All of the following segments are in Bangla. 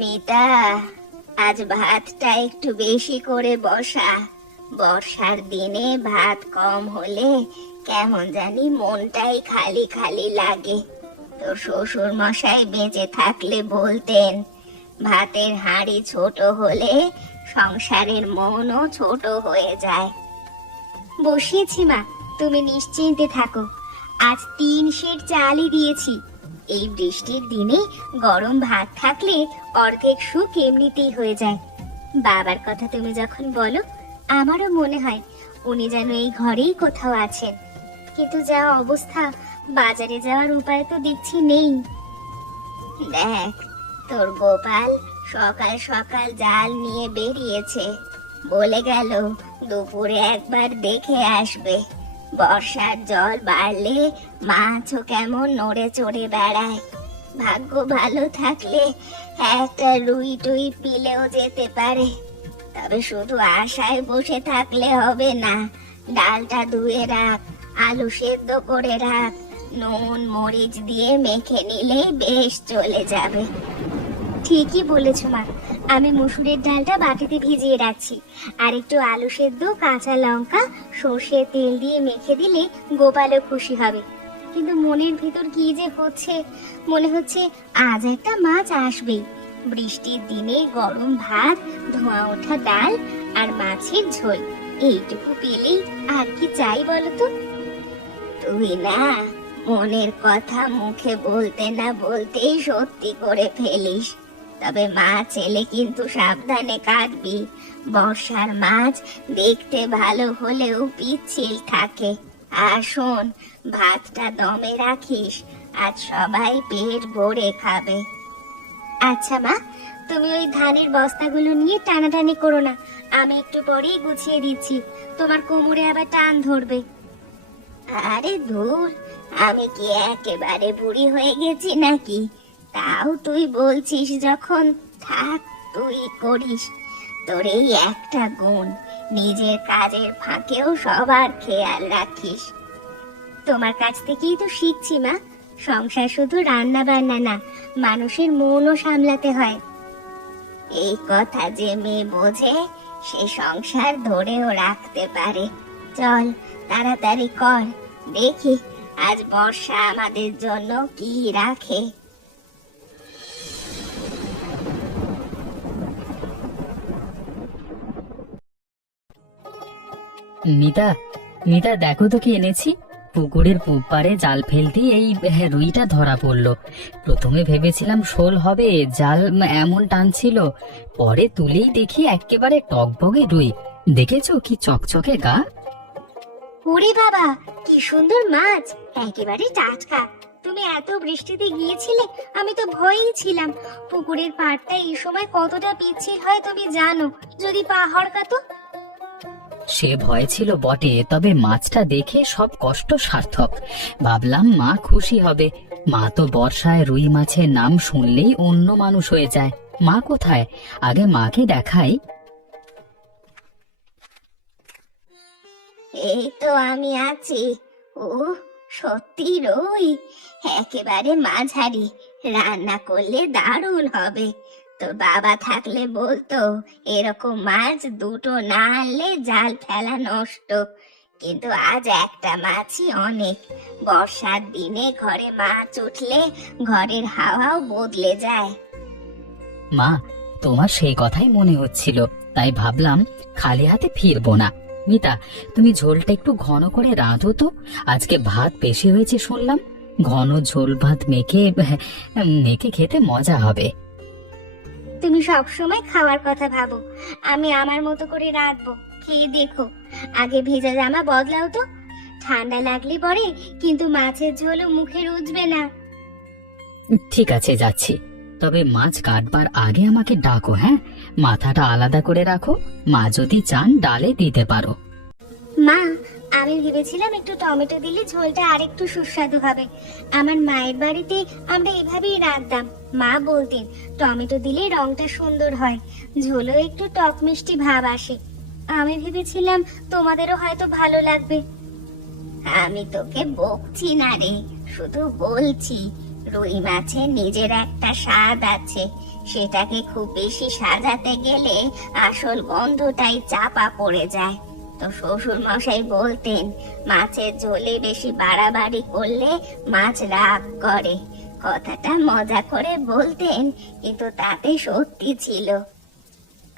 মিতা, আজ ভাতটা একটু বেশি করে বসা। বর্ষার দিনে ভাত কম হলে কেমন জানি মনটাই খালি খালি লাগে। তোর শ্বশুর মশাই বেঁচে থাকলে বলতেন, ভাতের হাঁড়ি ছোট হলে সংসারের মনও ছোট হয়ে যায়। বসিয়েছি মা, তুমি নিশ্চিন্তে থাকো। আজ 3 সের চালই দিয়েছি। এই বৃষ্টির দিনে গরম ভাত থাকলে অর্ধেক সুখ এমনিতেই হয়ে যায়। বাবার কথা তুমি যখন বলো, আমারও মনে হয় উনি যেন এই ঘরেই কোথাও আছেন। কিন্তু যা অবস্থা, বাজারে যাওয়ার উপায় তো দেখছি নেই। দেখ, তোর গোপাল সকাল সকাল জাল নিয়ে বেরিয়েছে, বলে গেল দুপুরে একবার দেখে আসবে। বর্ষার জল বাড়লে মাছও কেমন নড়ে চড়ে বেড়ায়। ভাগ্য ভালো থাকলে একটা রুই টুই পিলেও যেতে পারে। তবে শুধু আশায় বসে থাকলে হবে না। ডালটা ধুয়ে রাখ, আলু সেদ্ধ করে রাখ, নুন মরিচ দিয়ে মেখে নিলেই বেশ চলে যাবে। ঠিকই বলেছো মা, আমি মসুরের ডালটা বাটিতে ভিজিয়ে রাখছি। আর একটু আলু সেদ্ধ, কাঁচা লঙ্কা, সর্ষের তেল দিয়ে মেখে দিলে গোপালও খুশি হবে। কিন্তু মনের ভিতর কি যে হচ্ছে, মনে হচ্ছে আজ একটা মাছ আসবেই। বৃষ্টির দিনে গরম ভাত, ধোঁয়া ওঠা ডাল আর মাছের ঝোল, এইটুকু পেলেই আর কি চাই বলো তো? তুই না মনের কথা মুখে বলতে না বলতেই সত্যি করে ফেলিস। তবে মাছ এলে কিন্তু সাবধানে কাটবি। বর্ষার মাছ দেখতে ভালো হলেও পিচ্ছিল থাকে। আর শোন, ভাতটা দমে রাখিস, আজ সবাই পেট ভরে খাবে। আচ্ছা মা, তুমি ওই ধানের বস্তাগুলো নিয়ে টানাটানি করো না, আমি একটু পরেই গুছিয়ে দিচ্ছি। তোমার কোমরে আবার টান ধরবে। আরে ধুর, আমি কি একেবারে বুড়ি হয়ে গেছি নাকি? তাও তুই বলছিস যখন, থাক, তুই করিস। তোর এই একটা গুণ, নিজের কাজের ফাঁকেও সবার খেয়াল রাখিস। তোমার কাছ থেকেই তো শিখছি মা। সংসার শুধু রান্না বান্না না, মানুষের মনও সামলাতে হয়। এই কথা যে মেয়ে বোঝে, সে সংসার ধরেও রাখতে পারে। চল, তাড়াতাড়ি কর, দেখি আজ বর্ষা আমাদের জন্য কি রাখে। মিতা, মিতা দেখো তো কি এনেছি। পুকুরের পূব পাড়ে জাল ফেলতেই এই রুইটা ধরা পড়লো। প্রথমে ভেবেছিলাম শোল হবে, জাল এমন টানছিল। পরে তুলেই দেখি একেবারে টকবগে রুই। দেখেছো কি চকচকে গা। ওরে বাবা, কি সুন্দর মাছ, একেবারে টাটকা। তুমি এত বৃষ্টিতে গিয়েছিলে, আমি তো ভয়েই ছিলাম। পুকুরের পাড়টা এই সময় কতটা পিচ্ছিল হয় তুমি জানো, যদি পা হড়কাতো। সে ভয় ছিল বটে, তবে মাছটা দেখে সব কষ্ট সার্থক। ভাবলাম মা খুশি হবে। মা তো বর্ষায় রুই মাছের নাম শুনলেই অন্য মানুষ হয়ে যায়। মা কোথায়? আগে মাকে দেখাই। এই তো আমি আছি। ও, সত্যি রুই, একেবারে মাঝারি। রান্না করলে দারুণ হবে। তোর বাবা থাকলে বলতো, এরকম মাছ দুটো না আনলে জাল ফেলা নষ্ট। কিন্তু আজ একটা মাছই অনেক। বর্ষার দিনে ঘরে মাছ উঠলে ঘরের হাওয়াও বদলে যায়। মা, তোমার সেই কথাই মনে হচ্ছিল, তাই ভাবলাম খালি হাতে ফিরবো না। মিতা, তুমি ঝোলটা একটু ঘন করে রাঁধো তো। আজকে ভাত বেশি হয়েছে শুনলাম। ঘন ঝোল ভাত মেখে মেখে খেতে মজা হবে। তুমি সব সময় খাওয়ার কথা ভাবো, আমি আমার মতো করে রাখবো, খেয়ে দেখো। আগে ভেজা জামা বদলাও তো, ঠান্ডা লাগলে পরে কিন্তু মাছের ঝোলও মুখে রুজবে না। ঠিক আছে, যাচ্ছি। তবে মাছ কাটবার আগে আমাকে ডাকো, হ্যাঁ? মাথাটা আলাদা করে রাখো। মা যদি চান ডালে দিতে পারো। মা, আমি ভেবেছিলাম একটু টমেটো দিলে ঝোলটা আরেকটু সুস্বাদু হবে। আমার মায়ের বাড়িতে আমরা এভাবেই রাঁধতাম। মা বলতেন টমেটো দিলে রংটা সুন্দর হয়, ঝোলও একটু টক মিষ্টি ভাব আসে। আমি ভেবেছিলাম তোমাদেরও হয়তো ভালো লাগবে। আমি তোকে বকছি না রে, শুধু বলছি রুই মাছের নিজের একটা স্বাদ আছে, সেটাকে খুব বেশি সাজাতে গেলে আসল গন্ধটাই চাপা পড়ে যায়। তো শ্বশুর মশাই বলতেন মাছের ঝোলে বেশি বাড়াবাড়ি করলে মাছ রাগ করে। কথাটা মজা করে বলতেন, কিন্তু তাতে সত্যি ছিল।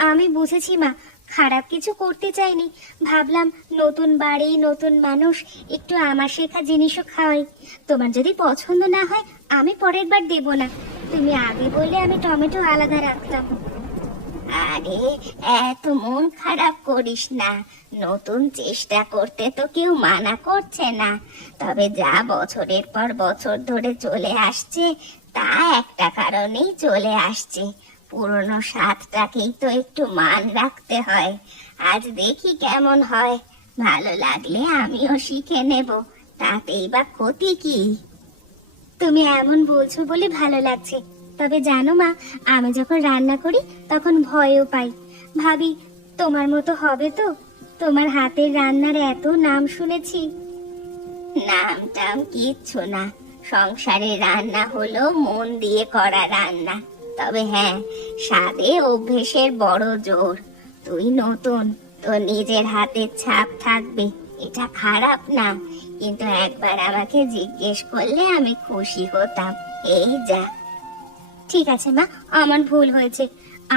আমি বুঝেছি মা, খারাপ কিছু করতে চাইনি। ভাবলাম নতুন বাড়ি, নতুন মানুষ, একটু আমার শেখা জিনিসও খাওয়াই। তোমার যদি পছন্দ না হয় আমি পরের বার দেব না। তুমি আগে বলে আমি টমেটো আলাদা রাখলাম। আরে এত মন খারাপ করিস না, নতুন চেষ্টা করতে তো কেউ মানা করছে না। তবে যা বছরের পর বছর ধরে চলে আসছে তা একটা কারণেই চলে আসছে। পুরনো স্বাদটাকেই তো একটু মান রাখতে হয়। আজ দেখি কেমন হয়, ভালো লাগলে আমিও শিখে নেব, তাতেই বা ক্ষতি কি? তুমি এমন বলছো বলে ভালো লাগছে। তবে জানো মা, আমি যখন রান্না করি তখন ভয়ও পাই। ভাবি তোমার মতো হবে তো? তোমার হাতের রান্নার এত নাম শুনেছি। নাম টাম কিচ্ছু না, সংসারে রান্না হলো মন দিয়ে করা রান্না। তবে হ্যাঁ, স্বাদে অভ্যেসের বড় জোর। তুই নতুন, তোর নিজের হাতের ছাপ থাকবে, এটা খারাপ না। কিন্তু একবার আমাকে জিজ্ঞেস করলে আমি খুশি হতাম। এই যা। ঠিক আছে মা, আমার ভুল হয়েছে।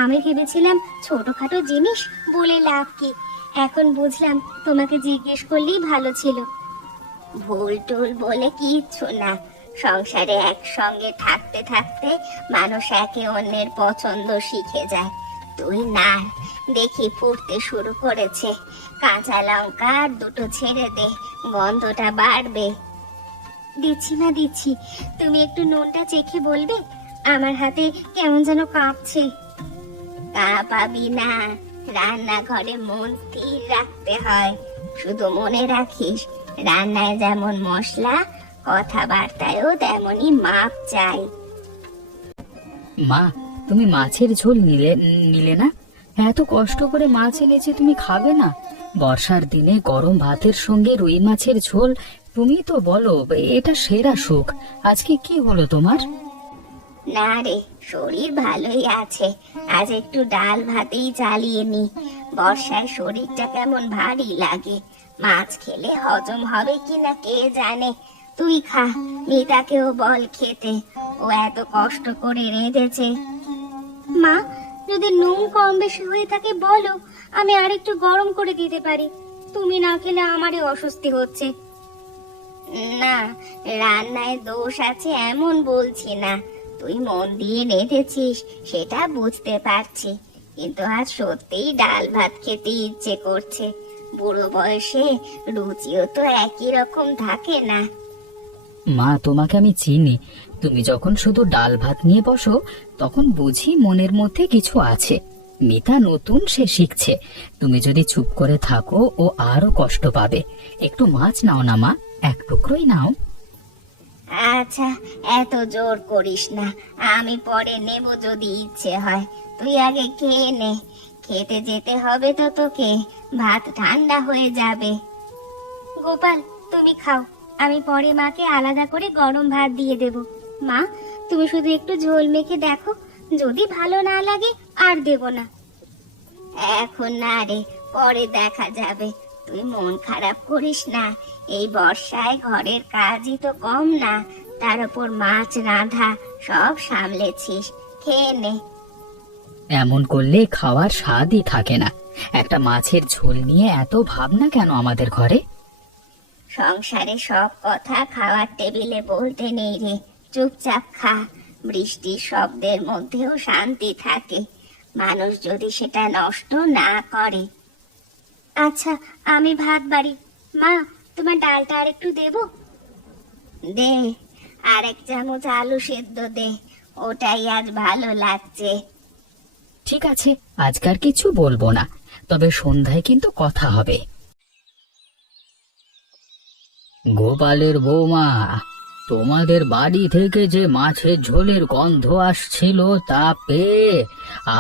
আমি ভেবেছিলাম ছোটখাটো জিনিস বলে লাভ কি। এখন বুঝলাম তোমাকে জিজ্ঞেস করলেই ভালো ছিল। ভুল টুল বলে কিচ্ছু না। সংসারে একসঙ্গে থাকতে থাকতে মানুষ একে অন্যের পছন্দ শিখে যায়। তুই না, দেখি ফুটতে শুরু করেছে। কাঁচা লঙ্কা আর দুটো ছেড়ে দে, গন্ধটা বাড়বে। দিচ্ছি মা, দিচ্ছি। তুমি একটু নুনটা চেখে বলবে? আমার হাতে কেমন যেন কাঁপছে। কাঁপাবি না, রান্নাঘরে মন স্থির রাখতে হয়। শুধু মনে রাখিস, রান্নায় যেমন মশলা, কথাবার্তায়ও তেমনই মাপ চাই। মা, তুমি মাছের ঝোল নিলে না? এত কষ্ট করে মাছ এনেছে, তুমি খাবে না? বর্ষার দিনে গরম ভাতের সঙ্গে রুই মাছের ঝোল, তুমি তো বলো এটা সেরা সুখ। আজকে কি হলো তোমার? না রে, শরীর ভালোই আছে। আজ একটু ডাল ভাতেই চালিয়ে নি। বর্ষায় শরীরটা কেমন ভারী লাগে। মাছ খেলে হজম হবে কিনা কে জানে। তুই খা, মিতাকেও বল খেতে, ও এত কষ্ট করে রেঁধেছে। মা, যদি নুন কম বেশি হয়ে থাকে বলো, আমি আরেকটু গরম করে দিতে পারি। তুমি না খেলে আমারই অস্বস্তি হচ্ছে। না, রান্নায় দোষ আছে এমন বলছি না। তুই মন দিয়ে রেঁধেছিস সেটা বুঝতে পারছি, কিন্তু আজ সত্যিই ডাল ভাত খেতে ইচ্ছে করছে। বুড়ো বয়সে রুচিও তো একই রকম থাকে না। মা, তোমাকে আমি চিনি। তুমি যখন শুধু ডাল ভাত নিয়ে বসো তখন বুঝি মনের মধ্যে কিছু আছে। মিতা নতুন, সে শিখছে। তুমি যদি চুপ করে থাকো ও আরো কষ্ট পাবে। একটু মাছ নাও না মা, এক টুকরোই নাও। আচ্ছা, এত জোর করিস না, আমি পরে নেব যদি ইচ্ছে হয়। তুই আগে খেয়ে নে, খেতে যেতে হবে তো তোকে, ভাত ঠান্ডা হয়ে যাবে। গোপাল, তুমি খাও, আমি পরে মাকে আলাদা করে গরম ভাত দিয়ে দেব। মা, তুমি শুধু একটু ঝোল মেখে দেখো, যদি ভালো না লাগে আর দেব না। এখন না রে, পরে দেখা যাবে। তুই মন খারাপ করিস না। এই বর্ষায় ঘরের কাজই তো কম না, তার উপর মাছ রাঁধা, সব সামলেছিস। খেয়ে নে। এমন করলে খাওয়ার স্বাদই থাকে না। একটা মাছের ঝোল নিয়ে এত ভাবনা কেন আমাদের ঘরে? সংসারে সব কথা খাওয়ার টেবিলে বলতে নেই রে, চুপচাপ খা। বৃষ্টির শব্দের মধ্যেও শান্তি থাকে, মানুষ যদি সেটা নষ্ট না করে। আচ্ছা, আমি ভাত বাড়ি। মা, তোমার ডালটা আর একটু দেবো? দে, আর এক চামচ আলু সেদ্ধ দে, ওটাই আজ ভালো লাগছে। ঠিক আছে, আজকার কিছু বলবো না, তবে সন্ধ্যায় কিন্তু কথা হবে। গোপালের বৌমা, তোমাদের বাড়ি থেকে যে মাছের ঝোলের গন্ধ আসছিল তা পেয়ে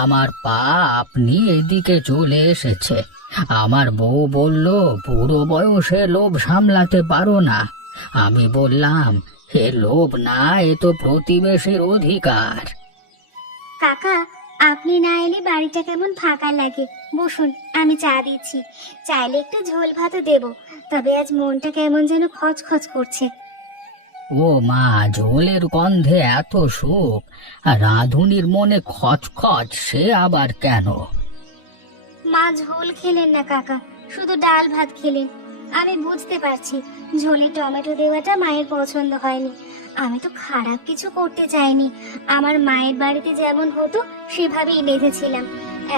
আমার পা আপনি এদিকে চলে এসেছে। আমার বউ বলল বুড়ো বয়সে লোভ সামলাতে পারো না। আমি বললাম এ লোভ না, এ তো প্রতিবেশীর অধিকার। কাকা, আপনি না এলে বাড়িটা কেমন ফাঁকা লাগে। বসুন, আমি চা দিচ্ছি। চাইলে একটু ঝোল ভাতও দেবো, তবে আজ মনটা কেমন যেন খচখচ করছে। ও মা, ঝোলের গন্ধে এত সুখ, আর রাঁধুনির মনে খচখচ, সে আবার কেন? মা ঝোল খেলেন না কাকা, শুধু ডাল ভাত খেলেন। আমি বুঝতে পারছি ঝোলে টমেটো দেওয়াটা মায়ের পছন্দ হয়নি। আমি তো খারাপ কিছু করতে চাইনি। আমার মায়ের বাড়িতে যেমন হতো সেভাবেই রেঁধেছিলাম।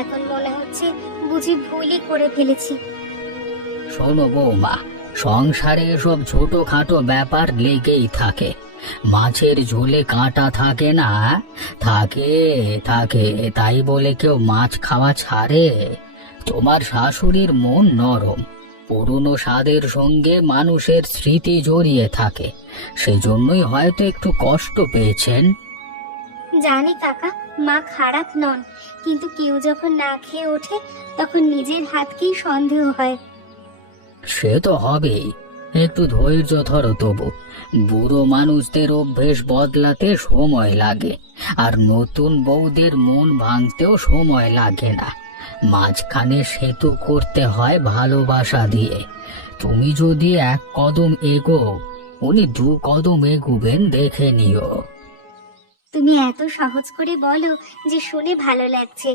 এখন মনে হচ্ছে বুঝি ভুলই করে ফেলেছি। শোনো বৌমা, সংসারে এসব ছোটখাটো ব্যাপার লেগেই থাকে। মাছের ঝোলে কাঁটা থাকে না? থাকে, থাকে, তাই বলে কেউ মাছ খাওয়া ছাড়ে? তোমার শাশুড়ির মন নরম, পুরনো স্বাদের সঙ্গে মানুষের স্মৃতি জড়িয়ে থাকে, সেজন্যই হয়তো একটু কষ্ট পেয়েছেন। জানি কাকা, মা খারাপ নন, কিন্তু কেউ যখন না খেয়ে ওঠে তখন নিজের হাতকেই সন্দেহ হয়। সে তো হবেই, একটু ধৈর্য ধরো তবু। বুড়ো মানুষদের অভ্যেস বদলাতে সময় লাগে, আর নতুন বউদের মন ভাঙতেও সময় লাগে না। মাঝখানে সেতু করতে হয় ভালোবাসা দিয়ে। তুমি যদি এক কদম এগো, উনি 2 কদম এগুবেন, দেখে নিও। তুমি এত সহজ করে বলো যে শুনে ভালো লাগছে।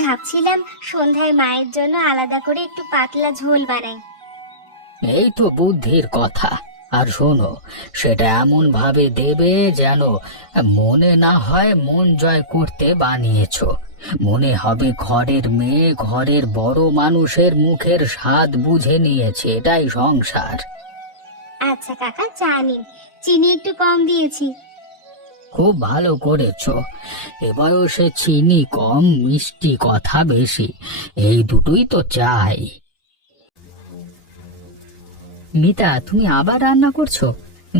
ভাবছিলাম সন্ধ্যায় মায়ের জন্য আলাদা করে একটু পাতলা ঝোল বানাই। এই তো বুদ্ধির কথা। আর শোনো, সেটা এমন ভাবে দেবে যেন মনে না হয় মন জয় করতে বানিয়েছো। মনে হবে ঘরের মেয়ে ঘরের বড় মানুষের মুখের স্বাদ বুঝে নিয়েছে, এটাই সংসার। আচ্ছা কাকা, চা নিন, চিনি একটু কম দিয়েছি। খুব ভালো করেছো। এ বয়সে চিনি কম, মিষ্টি কথা বেশি, এই দুটোই তো চাই। মিতা, তুমি আবার রান্না করছো?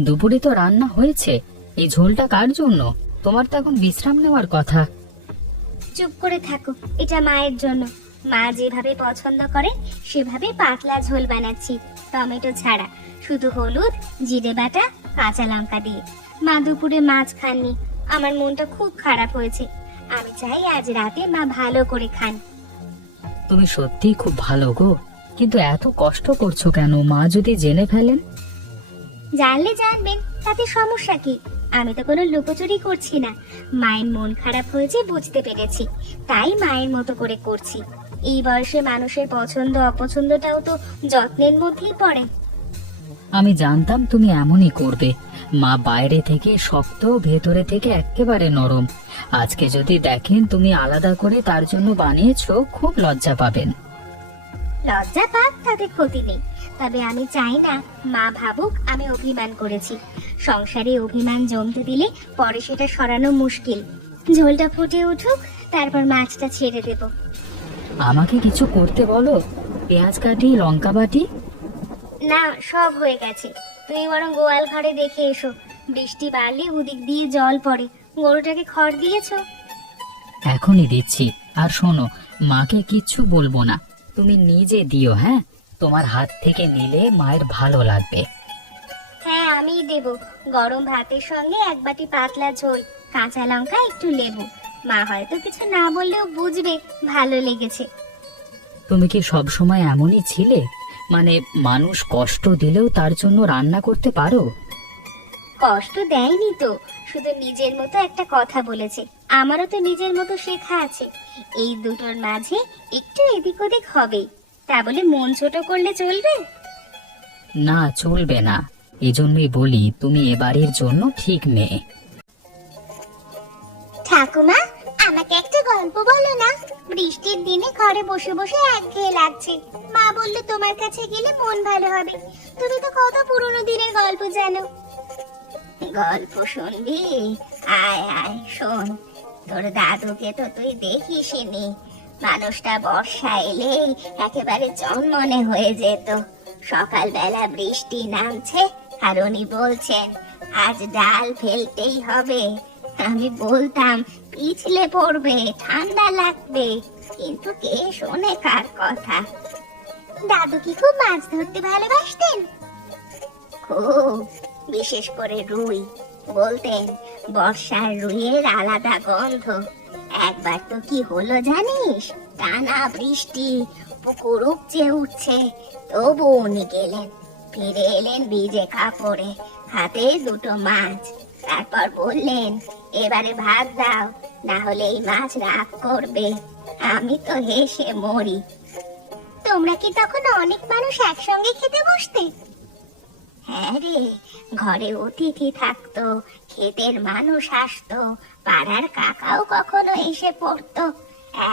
দুপুরে তো রান্না হয়েছে, এই ঝোলটা কার জন্য? তোমার তো এখন বিশ্রাম নেওয়ার কথা। চুপ করে থাকো, এটা মায়ের জন্য। মা যেভাবে পছন্দ করে সেভাবে পাতলা ঝোল বানাচ্ছি, টমেটো ছাড়া, শুধু হলুদ, জিরে বাটা, কাঁচা লঙ্কা দিয়ে। মা দুপুরে মাছ খাননি, আমার মনটা খুব খারাপ হয়েছে। আমি চাই আজ রাতে মা ভালো করে খান। তুমি সত্যিই খুব ভালো গো, কিন্তু এত কষ্ট করছো কেন? মা যদি জেনে ফেলেন? জানলে জানবেন, তাতে সমস্যা কি? আমি তো কোনো লুকোচুরি করছি না। মায়ের মন খারাপ হয়েছে বুঝতে পেরেছি, তাই মায়ের মতো করে করছি। এই বয়সে মানুষের পছন্দ অপছন্দটাও তো যত্নের মধ্যেই পড়ে। আমি জানতাম তুমি এমনই করবে। মা বাইরে থেকে শক্ত, ভেতরে থেকে একেবারে নরম। আজকে যদি দেখেন তুমি আলাদা করে তার জন্য বানিয়েছো, খুব লজ্জা পাবেন। লজ্জা পাক, তাতে ক্ষতি নেই। তবে আমি চাই না মা ভাবুক আমি অভিমান করেছি। সংসারে অভিমান জমতে দিলে পরে সেটা সরানো মুশকিল। ঝোলটা ফুটে উঠুক, তারপর মাছটা ছেড়ে দেব। আমাকে কিছু করতে বলো? পেঁয়াজ কাটি, লঙ্কা বাটি? না, সব হয়ে গেছে। তুমি বরং গোয়াল ঘরে দেখে এসো, বৃষ্টি বাড়লে ওদিক দিয়ে জল পড়ে। গরুটাকে খড় দিয়েছো? এখনই দিচ্ছি। আর শোনো, মাকে কিচ্ছু বলবো না, তুমি নিজে দিও। হ্যাঁ, তোমার হাত থেকে নিলে মায়ের ভালো লাগবে। হ্যাঁ, আমিই দেব। গরম ভাতের সঙ্গে এক বাটি পাতলা ঝোল, কাঁচা লঙ্কা, একটু লেবু। মা হয়তো কিছু না বললেও বুঝবে ভালো লেগেছে। তুমি কি সব সময় এমনই ছিলে? মানে মানুষ কষ্ট দিলেও তার জন্য রান্না করতে পারো? কষ্ট দেয়নি তো, শুধু নিজের মতো একটা কথা বলেছে। আমারও তো নিজের মতো শেখা আছে। এই দুটোর মাঝে একটু এদিক ওদিক হবেই, তা বলে মন ছোট করলে চলবে? না, চলবে না। এজন্যই বলি তুমি এ বাড়ির জন্য ঠিক মেয়ে। ঠাকুমা, আমাকে একটা গল্প বলো না। বৃষ্টির দিনে ঘরে বসে বসে একঘেয়ে লাগছে। মা বললো তোমার কাছে গেলে মন ভালো হবে। তুমি তো কত পুরনো দিনের গল্প জানো। গল্প শুনবি? আয় আয় শোন। তোর দাদুকে তো তুই দেখিসনি। মানুষটা বর্ষা এলেই একেবারে জন্মনে হয়ে যেত। সকালবেলা বৃষ্টি নামছে আর উনি বলছেন আজ ডাল ফেলতেই হবে। আমি বলতাম পিছলে পড়বে, ঠান্ডা লাগবে, কিন্তু কে শোনে কার কথা। দাদু কি খুব মাছ ধরতে ভালোবাসতেন? খুব, বিশেষ করে রুই। বলতেন বর্ষার রুইয়ের আলাদা গন্ধ। একবার তো কি হলো জানিস, টানা বৃষ্টি, পুকুর উপচে উঠছে, তবু উনি গেলেন। ফিরে এলেন ভিজে কাপড়ে, হাতে দুটো মাছ। তারপর বললেন, এবারে ভাত দাও, না হলে এই মাছ রাগ করবে। আমি তো হেসে মরি। তোমরা কি তখন অনেক মানুষ একসঙ্গে খেতে বসতে? হ্যাঁ রে, ঘরে অতিথি থাকতো, ক্ষেতের মানুষ আসতো, পাড়ার কাকাও কখনো এসে পড়তো।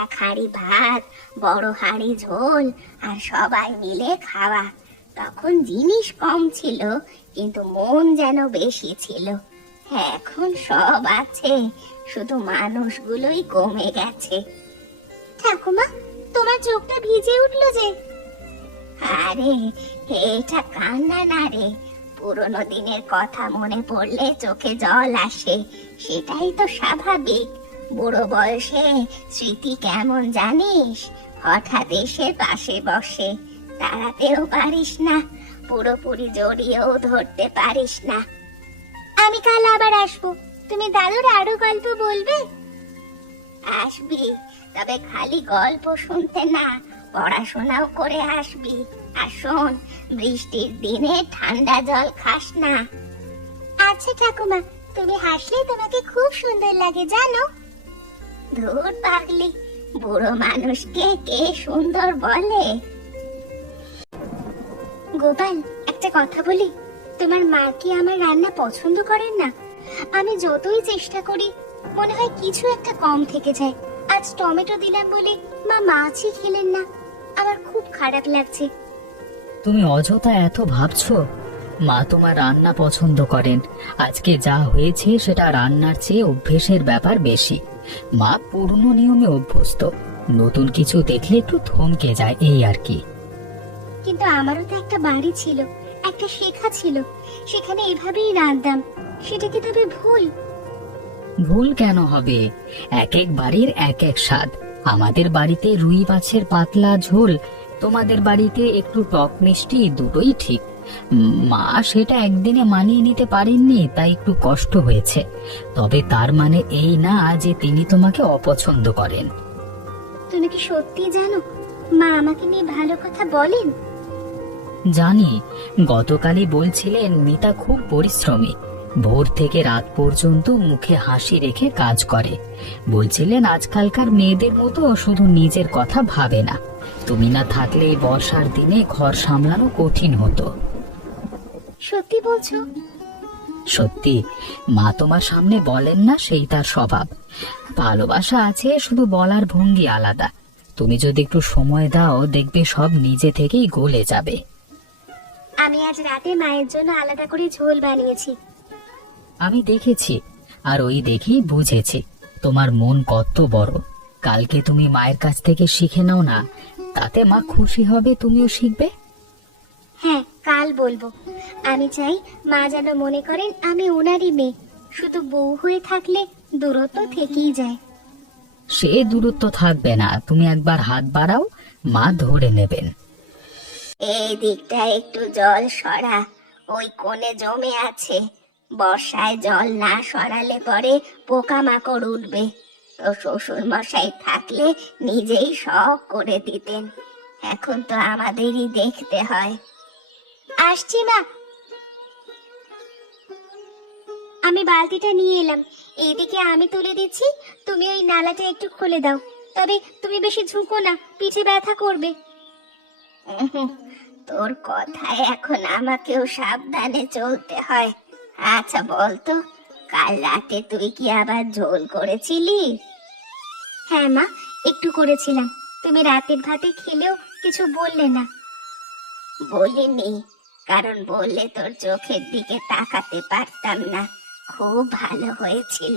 এক হাঁড়ি ভাত, বড় হাঁড়ি ঝোল, আর সবাই মিলে খাওয়া। তখন জিনিস কম ছিল, কিন্তু মন যেন বেশি ছিল। এখন সব আছে, শুধু মানুষগুলোই কমে গেছে। ঠাকুমা, তোমার চোখটা ভিজে উঠলো যে। আরে, এটা কান্না না রে, পুরোনো দিনের কথা মনে পড়লে চোখে জল আসে। সেটাই তো স্বাভাবিক। বুড়ো বয়সে স্মৃতি কেমন জানিস, হঠাৎ এসে পাশে বসে। দাঁড়াতেও পারিস না, পুরোপুরি জড়িয়েও ধরতে পারিস না। আমি কাল আবার আসবো, তুমি দাদুর আরো গল্প বলবে। আসবি, তবে খালি গল্প শুনতে না, পড়াশোনাও করে আসবি। আর শোন, বৃষ্টির দিনে ঠান্ডা জল খাস না। আচ্ছা ঠাকুমা, তুমি হাসলে তোমাকে খুব সুন্দর লাগে জানো। ধুর পাগলি, বুড়ো মানুষকে কে সুন্দর বলে? গোপাল, একটা কথা বলি, তোমার মা কি আমার রান্না পছন্দ করেন না? আমি যতই চেষ্টা করি, মনে হয় কিছু একটা কম থেকে যায়। আজ টমেটো দিলাম বলে মা মাছই খেলেন না, আমার খুব খারাপ লাগছে। তুমি অযথা এত ভাবছো। মা তোমার রান্না পছন্দ করেন। আজকে যা হয়েছে সেটা রান্নার চেয়ে অভ্যেসের ব্যাপার বেশি। মা পুরনো নিয়মে অভ্যস্ত, নতুন কিছু দেখলে একটু থমকে যায়, এই আর কি। কিন্তু আমারও তো একটা বাড়ি ছিল, একটা শেখা ছিল, সেখানে এভাবেই রাঁধতাম। সেটা কি তবে ভুল? ভুল কেন হবে? এক এক বাড়ির এক এক স্বাদ। আমাদের বাড়িতে রুই মাছের পাতলা ঝোল, তোমাদের বাড়িতে একটু টক মিষ্টি, দুটোই ঠিক। মা সেটা একদিনে মানিয়ে নিতে পারেননি, তাই একটু কষ্ট হয়েছে। তবে তার মানে এই না যে তিনি তোমাকে অপছন্দ করেন। তুমি কি সত্যি জানো মা আমাকে নিয়ে ভালো কথা বলেন? জানি, গতকালই বলছিলেন মিতা খুব পরিশ্রমী, ভোর থেকে রাত পর্যন্ত মুখে হাসি রেখে কাজ করে। বলছিলেন আজকালকার মেয়েদের মতো শুধু নিজের কথা ভাবে না। তুমি না থাকলে এই বর্ষার দিনে ঘর সামলানো কঠিন হতো। সত্যি বলছো? সত্যি। মা তোমার সামনে বলেন না, সেই তার স্বভাব। ভালোবাসা আছে, শুধু বলার ভঙ্গি আলাদা। তুমি যদি একটু সময় দাও, দেখবে সব নিজে থেকেই গলে যাবে। আমি আজ রাতে মায়ের জন্য আলাদা করে ঝোল বানিয়েছি। আমি দেখেছি, আর ওই দেখেই বুঝেছি তোমার মন কত বড়। কালকে তুমি মায়ের কাছ থেকে শিখে নাও না, তাতে মা খুশি হবে, তুমিও শিখবে। হ্যাঁ, কাল বলবো। আমি চাই মা যেন মনে করেন আমি ওনারই মেয়ে। শুধু বউ হয়ে থাকলে দূরত্ব থেকেই যায়। সে দূরত্ব থাকবে না, তুমি একবার হাত বাড়াও, মা ধরে নেবেন। এই দিকটা একটু জল সরা, ওই কোণে জমে আছে। বর্ষায় জল না সরালে পরে পোকামাকড় উঠবে। তো শ্বশুর মশাই থাকলে নিজেই সব করে দিতেন, এখন তো আমাদেরই দেখতে হয়। আসছি মা। আমি বালতিটা নিয়ে এলাম, এইদিকে আমি তুলে দিচ্ছি, তুমি ওই নালাটা একটু খুলে দাও। তবে তুমি বেশি ঝুঁকো না, পিঠে ব্যথা করবে। তোর কথায় এখন আমাকেও সাবধানে চলতে হয়। আচ্ছা বলতো, কাল রাতে তুই কি আবার ঝোল করেছিলি? হ্যাঁ মা, একটু করেছিলাম। তুমি রাতের ভাতে খেলেও কিছু বললে না। বলিনি, কারণ বললে তোর চোখের দিকে তাকাতে পারতাম না। খুব ভালো হয়েছিল,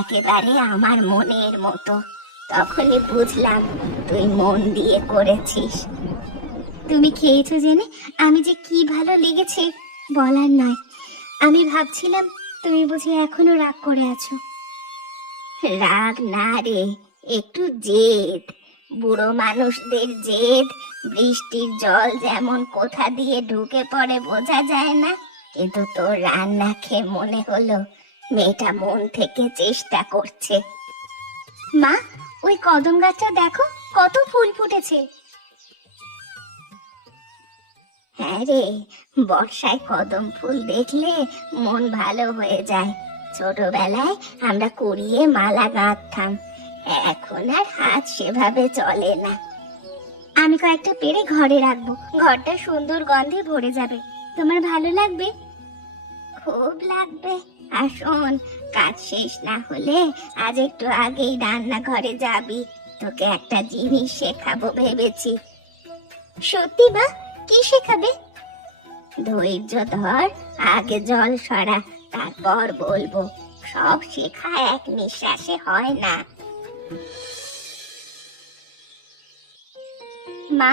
একেবারে আমার মনের মতো। তখনই বুঝলাম তুই মন দিয়ে করেছিস। তুমি খেয়েছো জেনে আমি যে কি ভালো লেগেছে বলার নয়। আমি ভাবছিলাম তুমি বুঝি এখনো রাগ করে আছো। রাগ না রে, একটু জেদ। বুড়ো মানুষদের জেদ। বৃষ্টির জল যেমন কোথা দিয়ে ঢুকে পড়ে বোঝা যায় না, কিন্তু তোর রান্না খেয়ে মনে হলো মেয়েটা মন থেকে চেষ্টা করছে। মা, ওই কদম গাছটা দেখো, কত ফুল ফুটেছে। হ্যাঁ রে, বর্ষায় কদম ফুল দেখলে মন ভালো হয়ে যায়। ছোটবেলায় আমরা কুড়িয়ে মালা গাঁথতাম, এখন আর হাত সেভাবে চলে না। আমি কয়েকটা পেড়ে ঘরে রাখবো, ঘরটা সুন্দর গন্ধে ভরে যাবে। তোমার ভালো লাগবে? খুব লাগবে। আর শোন, কাজ শেষ না হলে আজ একটু আগেই রান্নাঘরে যাবি, তোকে একটা জিনিস শেখাবো ভেবেছি। সত্যি মা? কি শেখাবে? ধৈর্য ধর, আগে জল সরা, তারপর বলবো। সব শেখা এক নিঃশ্বাসে হয় না। মা,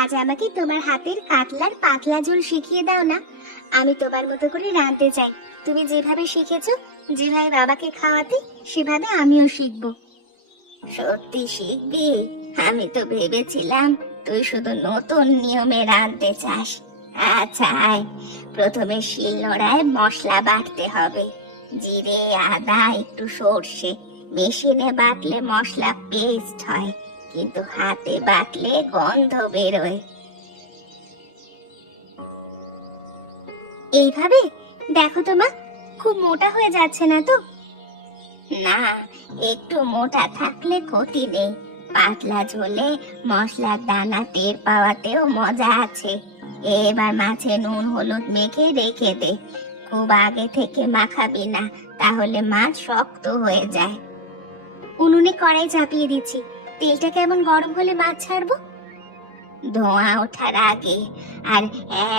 আজ আমাকে তোমার হাতের কাতলার পাতলা ঝোল শিখিয়ে দাও না। আমি তোমার মতো করে রাঁধতে চাই। তুমি যেভাবে শিখেছো, যেভাবে বাবাকে খাওয়াতে, সেভাবে আমিও শিখবো। সত্যি শিখবি? আমি তো ভেবেছিলাম তুই শুধু নতুন নিয়মে রাঁধতে চাস। আচ্ছা আয়, প্রথমে শিলনোড়ায় মশলা বাটতে হবে। জিরে, আদা, একটু সর্ষে। মেশিনে বাটলে মশলা পেস্ট হয়, কিন্তু হাতে বাটলে গন্ধ বেরোয়। এইভাবে দেখো তো মা, খুব মোটা হয়ে যাচ্ছে না তো? না, একটু মোটা থাকলে ক্ষতি নেই। পাতলা ঝোলে মশলার দানা টের পাওয়াতেও মজা আছে। এবার মাছে নুন হলুদ মেখে রেখে দে। খুব আগে থেকে মাখাবি না, তাহলে মাছ শক্ত হয়ে যায়। উনুনে কড়াই চাপিয়ে দিচ্ছি। তেলটা কেমন গরম হলে মাছ ছাড়বো? ধোঁয়া ওঠার আগে। আর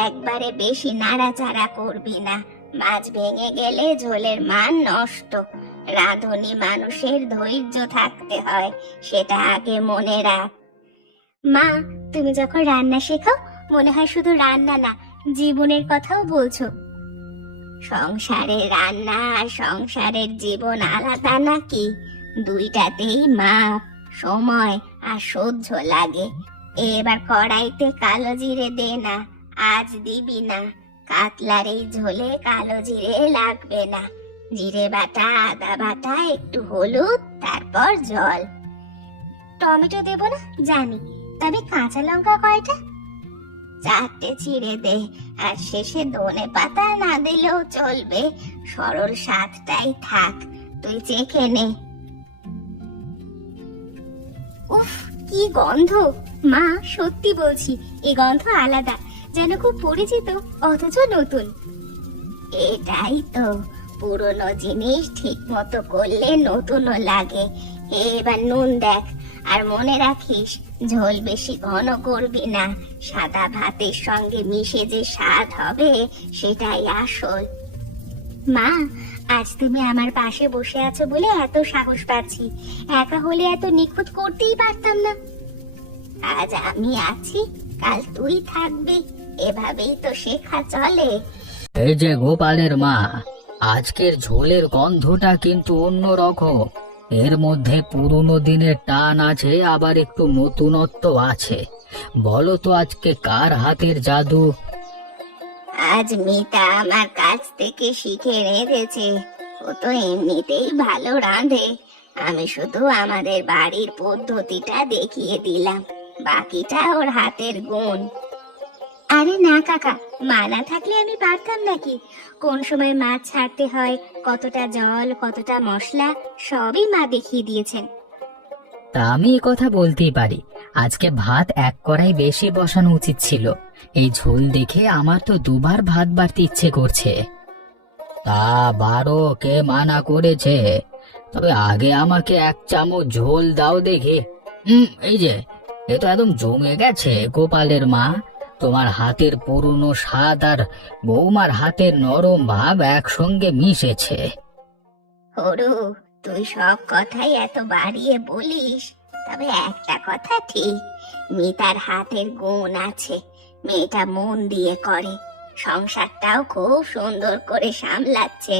একবারে বেশি নাড়াচাড়া করবি না, মাছ ভেঙে গেলে ঝোলের মান নষ্ট। রাঁধুনি মানুষের ধৈর্য থাকতে হয়, সেটা আগে মনে রাখ। মা, তুমি যখন রান্না শেখাও, মনে হয় শুধু রান্না না, জীবনের কথাও বলছো। সংসারের রান্না আর সংসারের জীবন আলাদা নাকি? দুইটাতেই মাপ, সময় আর সহ্য লাগে। এবার কড়াইতে কালো জিরে দে না, আজ দিবি না। কাতলার এই ঝোলে কালো জিরে লাগবে না। জিরে বাটা, আদা বাটা, একটু হলুদ, তারপর জল। টমেটো দেবো না জানি, তবে কাঁচা লঙ্কা কয়টা? 4টে চিড়ে দে। আর শেষে ধনে পাতা না দিলেও চলবে, সরল স্বাদটাই থাক। তুই চেখে নে। উফ, কি গন্ধ! মা, সত্যি বলছি, এই গন্ধ আলাদা, যেন খুব পরিচিত অথচ নতুন। এটাই তো, পুরনো জিনিস ঠিক মতো করলে নতুনও লাগে। এবার নুন দেখ, আর মনে রাখিস ঝোল বেশি ঘন করবি না। সাদা ভাতের সঙ্গে মিশে যে স্বাদ হবে, সেটাই আসল। মা, আজ তুমি আমার পাশে বসে আছো বলে এত সাহস পাচ্ছি। একা হলে এত নিখুঁত করতেই পারতাম না। আজ আমি আছি, কাল তুই থাকবি, এভাবেই তো শেখা চলে। এই যে গোপালের মা, আজকের ঝোলের গন্ধটা কিন্তু অন্যরকম। এর মধ্যে পুরনো দিনের টান আছে, আবার একটু নতুনত্ব আছে। বলো তো আজকে কার হাতের জাদু? আজ মিতা আমার কাছ থেকে শিখে রেঁধেছে। ও তো এমনিতেই ভালো রাঁধে, আমি শুধু আমাদের বাড়ির পদ্ধতিটা দেখিয়ে দিলাম, বাকিটা ওর হাতের গুণ। আরে না কাকা, মা না থাকলে আমি পারতাম নাকি? কোন সময় মাছ ছাড়তে হয়, কতটা জল, কতটা মশলা, সবই মা দেখিয়ে দিয়েছেন। তা আমি এ কথা বলতেই পারি, আজকে ভাত এক কড়াই বেশি বসানো উচিত ছিল। এই ঝোল দেখে আমার তো দুবার ভাত বাড়তে ইচ্ছে করছে। তা বারো, কে মানা করেছে? তবে আগে আমাকে 1 চামচ ঝোল দাও দেখি। এই যে, এ তো একদম জমে গেছে গোপালের মা। তোমার হাতের পুরনো স্বাদ আর বৌমার হাতের নরম ভাব একসঙ্গে মিশেছে। হরু, তুই সব কথাই এত বাড়িয়ে বলিস, তবে একটা কথা ঠিক, মিতার হাতের গুণ আছে। মেয়েটা মন দিয়ে করে, সংসারটাও খুব সুন্দর করে সামলাচ্ছে।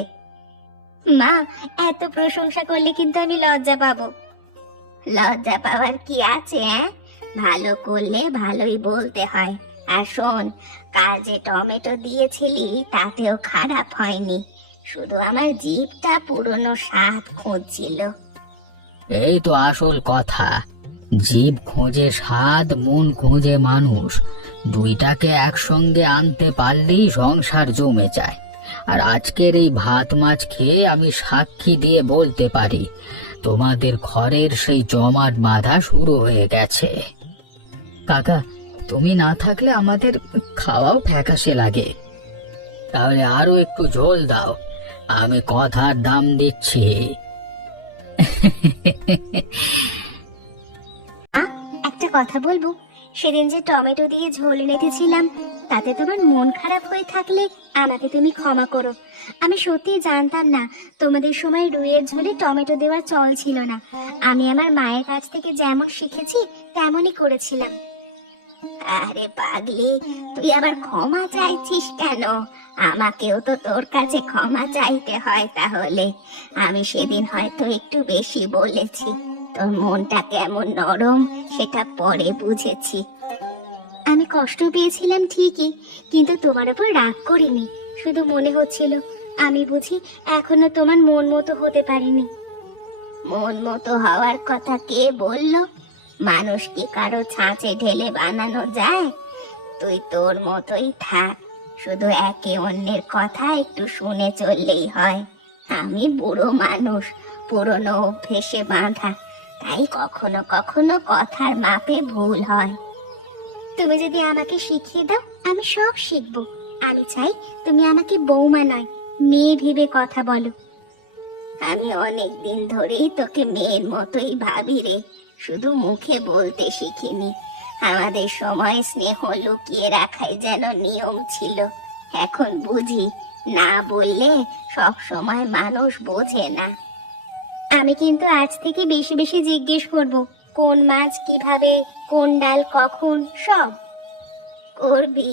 মা, এত প্রশংসা করলে কিন্তু আমি লজ্জা পাবো। লজ্জা পাওয়ার কি আছে? ভালো করলে ভালোই বলতে হয়, আর শোন, কাল যে টমেটো দিয়েছিলি তাতেও খারাপ হয়নি, শুধু আমার জিভটা পুরনো স্বাদ খুঁজছিল। এই তো আসল কথা, জীব খোঁজে স্বাদ, মন খোঁজে মানুষ। দুইটাকে একসঙ্গে আনতে পারলেই সংসার জমে যায়। আর আজকের এই ভাত মাছ খেয়ে আমি সাক্ষী দিয়ে বলতে পারি, তোমাদের ঘরের সেই জমাট বাঁধা শুরু হয়ে গেছে। কাকা, তুমি না থাকলে আমাদের খাওয়াও ফ্যাকাশে লাগে। তাহলে আরো একটু ঝোল দাও, আমি কথার দাম দিচ্ছি। একটা কথা বলবো, সেদিন যে টমেটো দিয়ে ঝোল এনেছিলাম তাতে তোমার মন খারাপ হয়ে থাকলে আমাকে তুমি ক্ষমা করো। আমি সত্যি জানতাম না তোমাদের সময় রুইয়ের ঝোলে টমেটো দেওয়ার চল ছিল না। আমি আমার মায়ের কাছ থেকে যেমন শিখেছি তেমনই করেছিলাম। আরে পাগলি, তুই আবার ক্ষমা চাইছিস কেন? আমাকেও তো তোর কাছে ক্ষমা চাইতে হয় তাহলে। আমি সেদিন হয়তো একটু বেশি বলেছি, তোর মনটা কেমন নরম সেটা পরে বুঝেছি। আমি কষ্ট পেয়েছিলাম ঠিকই, কিন্তু তোমার উপর রাগ করিনি। শুধু মনে হচ্ছিল আমি বুঝি এখনো তোমার মন মতো হতে পারিনি। মন মতো হওয়ার কথা কে বললো? মানুষ কি কারো ছাঁচে ঢেলে বানানো যায়? তুই তোর মতোই থাক, শুধু একে অন্যের কথা একটু শুনে চললেই হয়। আমি বুড়ো মানুষ, পুরনো অভ্যেসে বাঁধা, তাই কখনো কখনো কথার মাপে ভুল হয়। তুমি যদি আমাকে শিখিয়ে দাও আমি সব শিখবো। আমি চাই তুমি আমাকে বৌমা নয়, মেয়ে ভেবে কথা বলো। আমি অনেক দিন ধরেই তোকে মেয়ের মতোই ভাবি রে, শুধু মুখে বলতে শিখিনি। আমাদের সময় স্নেহ লুকিয়ে রাখাই যেন নিয়ম ছিল। এখন বুঝি না বললে সব সময় মানুষ বোঝে না। আমি কিন্তু আজ থেকে বেশি বেশি জিজ্ঞেস করব, কোন মাছ কিভাবে, কোন ডাল কখন, সব করবি।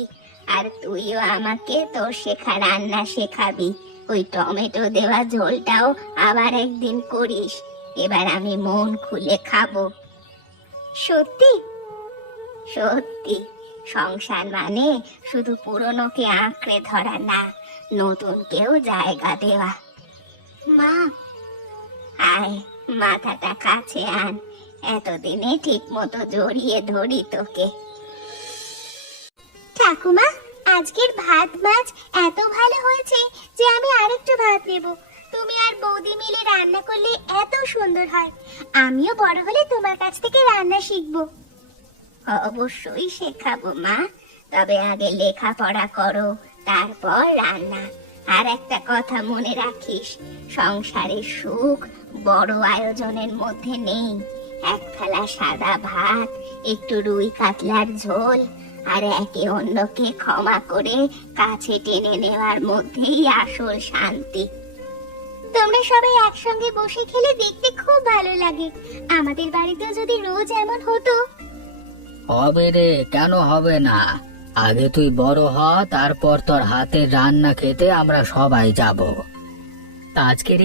আর তুইও আমাকে তোর শেখা রান্না শেখাবি। ওই টমেটো দেওয়া ঝোলটাও আবার একদিন করিস। এবার আমি মন খুলে খাবো। সত্যি? সত্যি। সংসার মানে শুধু পুরনোকে আঁকড়ে ধরা না, নতুনকেও জায়গা দেওয়া। মা, আয় মাথাটা কাছে আন, এতদিনে ঠিক মতো জড়িয়ে ধরি তোকে। ঠাকুমা, আজকের ভাত মাছ এত ভালো হয়েছে যে আমি আরেকটু ভাত নেব। তুমি আর বৌদি মিলে রান্না করলে এত সুন্দর হয়। আমিও বড় হলে তোমার কাছ থেকে রান্না শিখবো। অবশ্যই শেখাবো মা, তবে আগে লেখাপড়া করো, তারপর রান্না। আর একটা কথা মনে রাখিস, সংসারের সুখ বড় আয়োজনের মধ্যে নেই। এক থালা সাদা ভাত, একটু রুই কাতলার ঝোল, আর একে অন্যকে ক্ষমা করে কাছে টেনে নেওয়ার মধ্যেই আসল শান্তি। তোমরা সবাই একসঙ্গে বসে খেলে দেখতে খুব ভালো লাগে। আমাদের বাড়িতেও যদি রোজ এমন হতো। হবে রে, কেন হবে না? আগে তুই বড় হ, তারপর তোর হাতের রান্না খেতে আমরা সবাই যাব। তা আজকের এই